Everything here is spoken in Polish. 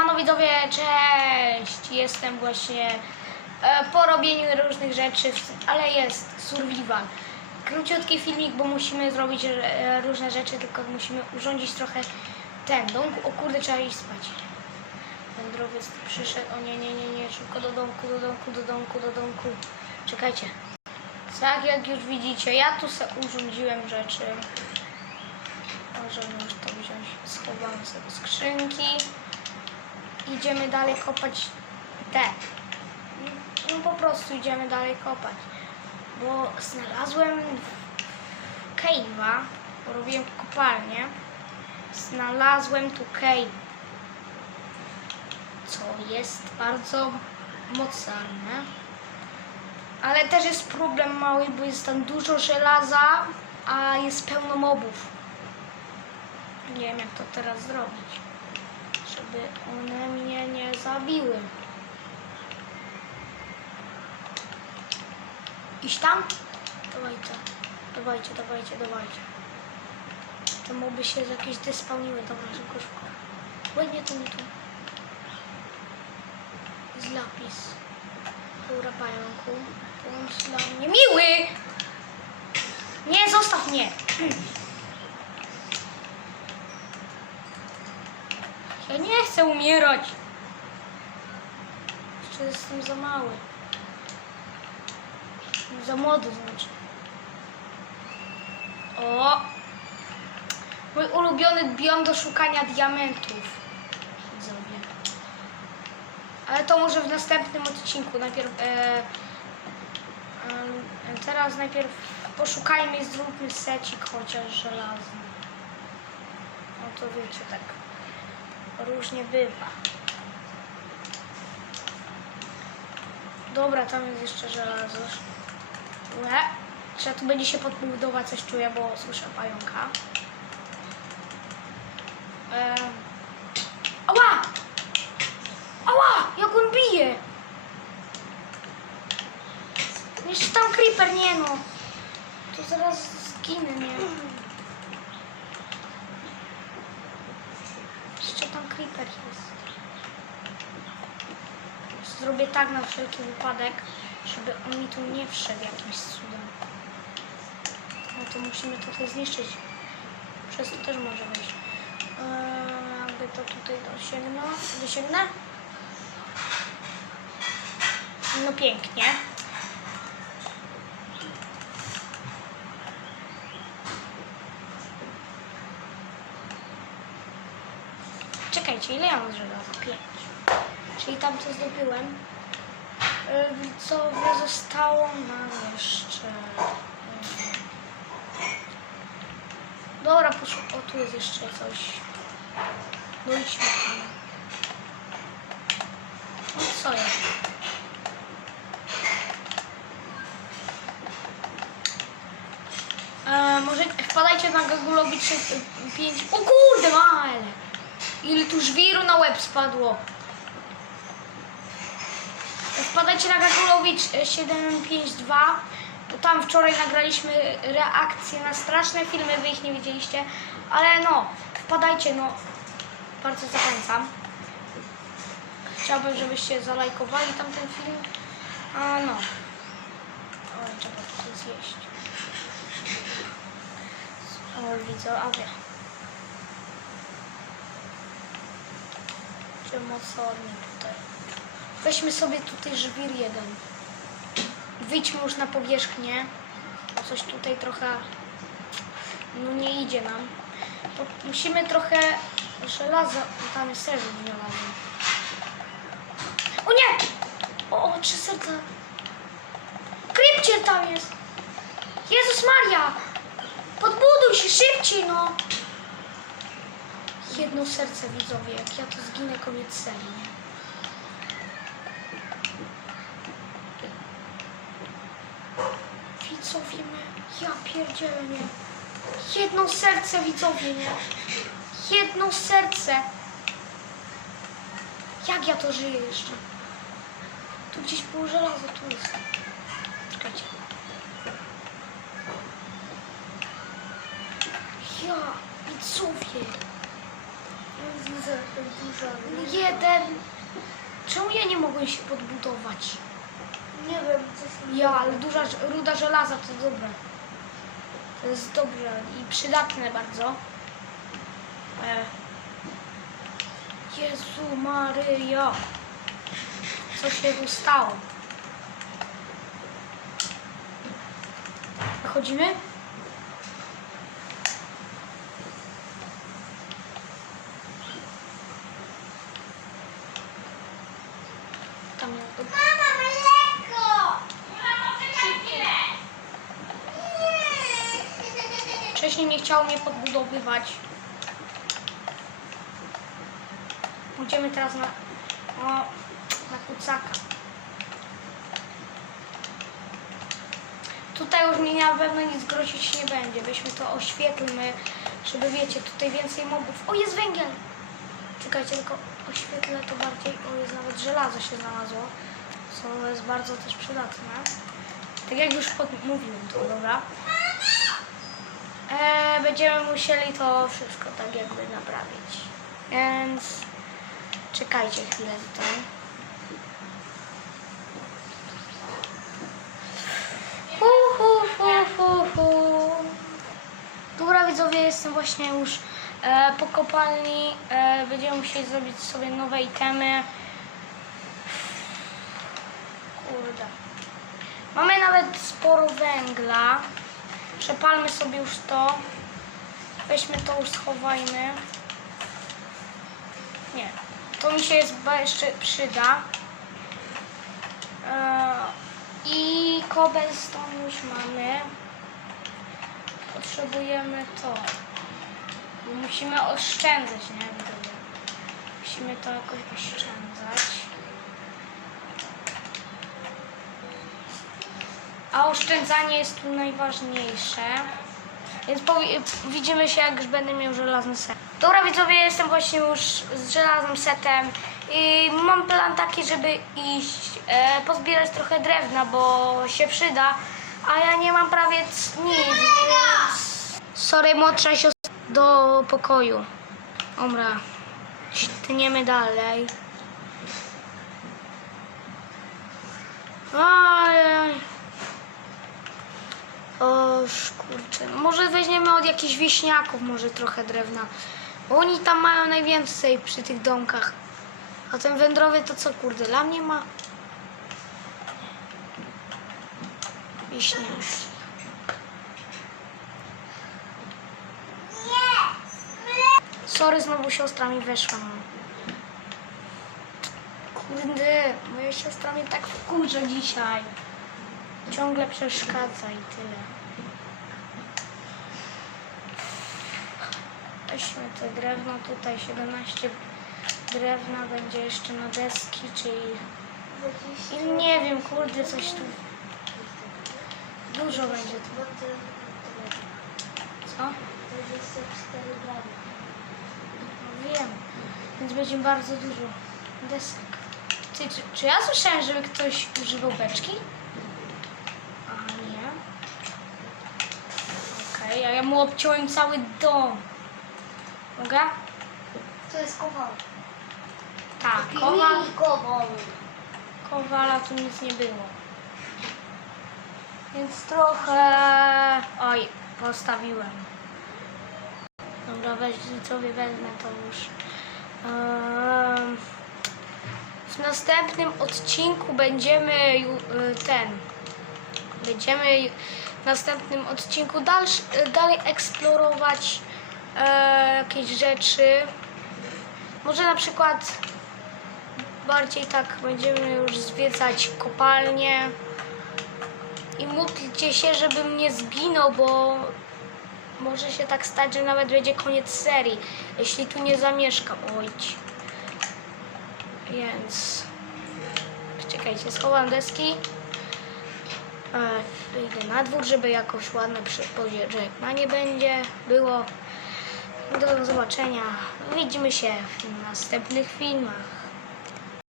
Siemano widzowie, cześć! Jestem właśnie e, po robieniu różnych rzeczy, ale jest survival. Króciutki filmik, bo musimy zrobić e, różne rzeczy, tylko musimy urządzić trochę ten dom. O kurde, trzeba iść spać. Wędrowiec przyszedł. O nie, nie, nie, nie, szybko do domku, do domku, do domku, do domku. Czekajcie. Tak jak już widzicie, ja tu se urządziłem rzeczy. Możemy już to wziąć. Schowamy sobie skrzynki. Idziemy dalej kopać te. No po prostu idziemy dalej kopać. Bo znalazłem cave'a, robiłem kopalnię. Znalazłem tu cave. Co jest bardzo mocarne. Ale też jest problem mały, bo jest tam dużo żelaza, a jest pełno mobów. Nie wiem jak to teraz zrobić, żeby one mnie nie zabiły. Iść tam? Dawajcie, dawajcie, dawajcie, dawajcie. Te moby się jakieś despawniły. Dobra, szybko, szybko. Oj, nie tu, nie tu. Jest lapis. Dobra, pająku. Bądź dla mnie miły! Nie, zostaw mnie! Ja nie chcę umierać. Jeszcze jestem za mały. Za młody znaczy. O! Mój ulubiony biom do szukania diamentów. Widzowie. Ale to może w następnym odcinku. Najpierw. E, e, teraz najpierw poszukajmy i zróbmy secik chociaż żelazny. No to wiecie, tak różnie bywa. Dobra, tam jest jeszcze żelazo. Łe. Trzeba tu będzie się podbudować, coś czuję, bo słyszę pająka. Ehm. Ała! Ała! Jak on bije! Jeszcze tam creeper, nie no. To zaraz zginę, nie? Jeszcze tam creeper jest. Zrobię tak na wszelki wypadek, żeby on mi tu nie wszedł jakimś cudem. No to musimy tutaj zniszczyć. Przez to też może być. Eee, jakby to tutaj dosięgnę. Dosięgnę? No pięknie. Ile ja mam żelaza? Pięć. Czyli tam co zdobyłem. Yy, Widzowie, zostało nam jeszcze... yy, Dobra, poszło. O, tu jest jeszcze coś. No idźmy tam. No co jest? E, może wpadajcie na Gagulowicz 5. O kurde, male! Ile tu żwiru na łeb spadło. Wpadajcie na Gagulowicz 752, bo tam wczoraj nagraliśmy reakcje na straszne filmy, wy ich nie widzieliście, ale no, wpadajcie, no, bardzo zachęcam. Chciałbym, żebyście zalajkowali tamten film, a no. Oj, trzeba to zjeść. O, widzę, a wie. Czy tutaj. Weźmy sobie tutaj żwir jeden. Wyjdźmy już na powierzchnię. Coś tutaj trochę no nie idzie nam. Bo musimy trochę żelaza. Tam jest też żelazo. O nie! O, trzy serca. Krypcier tam jest. Jezus Maria! Podbuduj się szybciej, no! Jedno serce widzowie, jak ja to zginę koniec serii. nie? Widzowie, my, ja pierdzielę, nie. Jedno serce, widzowie, nie. Jedno serce. Jak ja to żyję jeszcze? Tu gdzieś było żelazo, tu jest. Czekajcie. Ja, widzowie. Duża. Jeden. Czemu ja nie mogłem się podbudować? Nie wiem, co Ja, ale duża ż- ruda żelaza to dobre. To jest dobre i przydatne bardzo. E. Jezu Maryja. Co się tu stało? Wychodzimy? Tam jest do... Mama, mleko! Wcześniej nie chciało mnie podbudowywać. Pójdziemy teraz na, o, na kucaka. Tutaj już mnie na pewno nic grozić nie będzie. Weźmy to oświetlmy, żeby wiecie, tutaj więcej mobów. O, jest węgiel! Czekajcie, tylko oświetlę to bardziej. O, jest nawet żelazo się znalazło. Co jest bardzo też przydatne. Tak jak już mówiłem, to dobra. E, będziemy musieli to wszystko tak jakby naprawić. Więc czekajcie chwilę tutaj. Widzowie, jestem właśnie już e, po kopalni. E, będziemy musieli zrobić sobie nowe itemy. Kurde. Mamy nawet sporo węgla. Przepalmy sobie już to. Weźmy to już schowajmy. Nie. To mi się jeszcze przyda. Eee, I cobblestone już mamy. Potrzebujemy to. Musimy oszczędzać, nie? Musimy to jakoś oszczędzać. A oszczędzanie jest tu najważniejsze. Więc widzimy się, jak już będę miał żelazny set. Dobra widzowie, jestem właśnie już z żelaznym setem i mam plan taki, żeby iść e, pozbierać trochę drewna, bo się przyda, a ja nie mam prawie nic, więc... Sorry, młodsza siostra, do pokoju. Dobra, tniemy dalej. Ojej. Oż kurczę, może weźmiemy od jakichś wieśniaków może trochę drewna. Bo oni tam mają najwięcej przy tych domkach. A ten wędrowy to co kurde, dla mnie ma? Wieśniaki. Sorry, znowu siostra mi weszła. Kurde, moja siostra mnie tak wkurza dzisiaj. Ciągle przeszkadza i tyle. Weźmy te drewno, tutaj 17 drewna będzie jeszcze na deski, czyli i nie wiem, kurde, coś tu dużo będzie tu. Co? 24 gramy. No wiem, więc będzie bardzo dużo desek. Ty, czy, czy ja słyszałem, żeby ktoś używał beczki? A nie. Okej, a ja mu obciąłem cały dom. Mogę? To jest kowal. Tak, kowal. kowala tu nic nie było. Więc trochę... Oj, postawiłem. Dobra, weź widzowie, wezmę to już. W następnym odcinku będziemy y, ten. Będziemy w następnym odcinku dalsz, y, dalej eksplorować e, jakieś rzeczy. Może na przykład bardziej tak będziemy już zwiedzać kopalnie. I módlcie się, żebym nie zginął, bo może się tak stać, że nawet będzie koniec serii, jeśli tu nie zamieszkam. Ojć. Więc... Czekajcie, schowam deski. E, Wyjdę na dwór, żeby jakoś ładne żegnanie będzie. Było. Do zobaczenia. Widzimy się w następnych filmach.